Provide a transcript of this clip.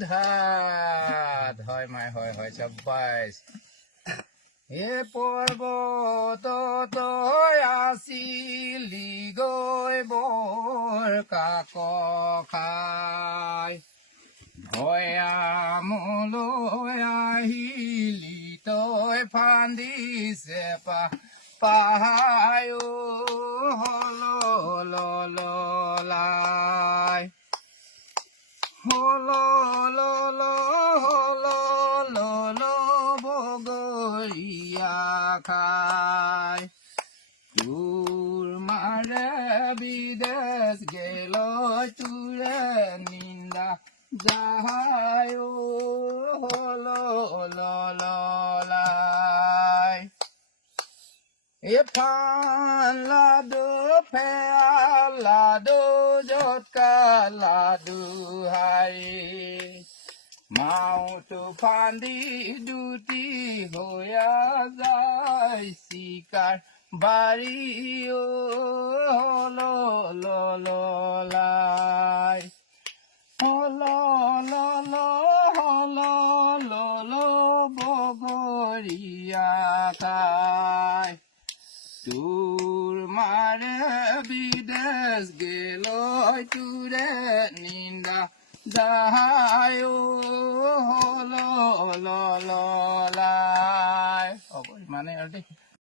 ধাত হয় মাই হয় চাব্বাইশ এ পৰ্বতত আছিলি গৈ বৰ কাক খাই ভৈয়ামলৈ আহিলি তই ফান্দিছে পাহায় হললাই হল বগৰীয়া খাই তোৰ মাৰে বিদেশ গেল তোৰে নিন্দা যাহায় হললাই এফান লাডু ফেয়া লাডু জটকা লাডু হাই মাউতো ফান্দি দুটি হইয়া যায় চিকাৰ বাৰী হললাই হল বগৰীয়া খাই তোৰ মাৰে বিদেশ গেল তোৰে নিন্দা যাহায় হললাই হ'ব ইমানেই আৰু দেই।